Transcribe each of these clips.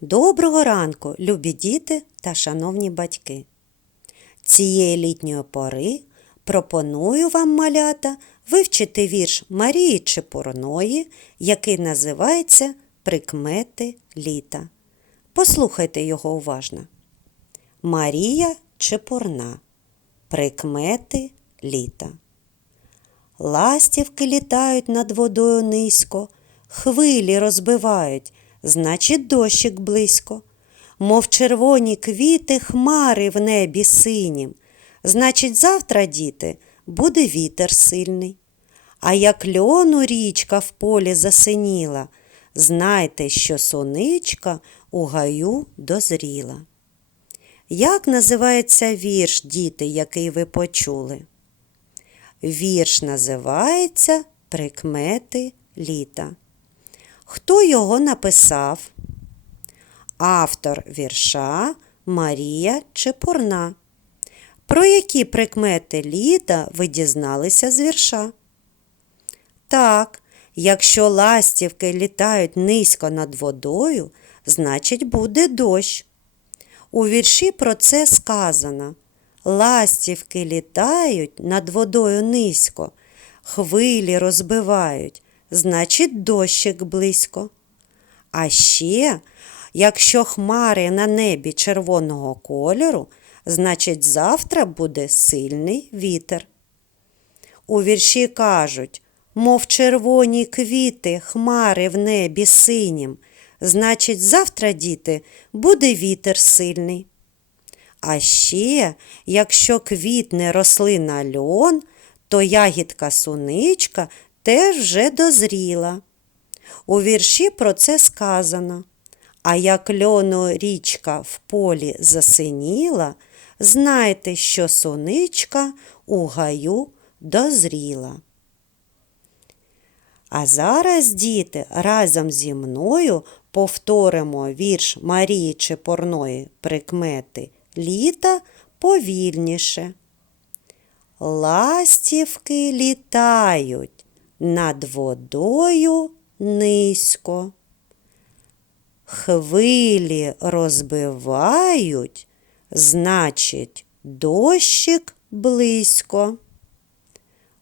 Доброго ранку, любі діти та шановні батьки. Цієї літньої пори пропоную вам, малята, вивчити вірш Марії Чепурної, який називається Прикмети літа. Послухайте його уважно. Марія Чепурна. Прикмети літа. Ластівки літають над водою низько, хвилі розбивають, значить, дощик близько. Мов червоні квіти хмари в небі синім. Значить, завтра, діти, буде вітер сильний. А як льону річка в полі засиніла, знайте, що соничка у гаю дозріла. Як називається вірш, діти, який ви почули? Вірш називається Прикмети літа. Хто його написав? Автор вірша Марія Чепурна. Про які прикмети літа ви дізналися з вірша? Так, якщо ластівки літають низько над водою, значить буде дощ. У вірші про це сказано. Ластівки літають над водою низько, хвилі розбивають, значить, дощик близько. А ще, якщо хмари на небі червоного кольору, значить, завтра буде сильний вітер. У вірші кажуть, мов червоні квіти, хмари в небі синім, значить, завтра, діти, буде вітер сильний. А ще, якщо квітне рослина льон, то ягідка суничка теж вже дозріла. У вірші про це сказано. А як льону річка в полі засиніла, знайте, що соничка у гаю дозріла. А зараз, діти, разом зі мною повторимо вірш Марії Чепорної прикмети літа повільніше. Ластівки літають над водою низько. Хвилі розбивають, значить, дощик близько.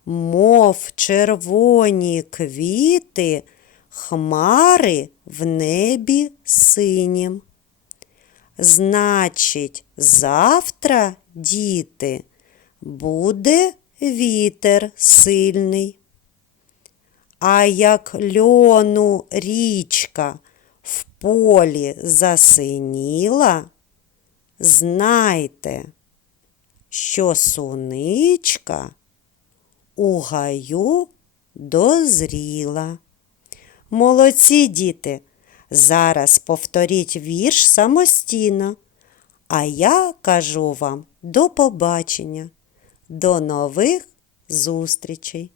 Мов червоні квіти, хмари в небі синім. Значить, завтра, діти, буде вітер сильний. А як льону річка в полі засиніла, знайте, що суничка у гаю дозріла. Молодці діти! Зараз повторіть вірш самостійно. А я кажу вам до побачення, до нових зустрічей!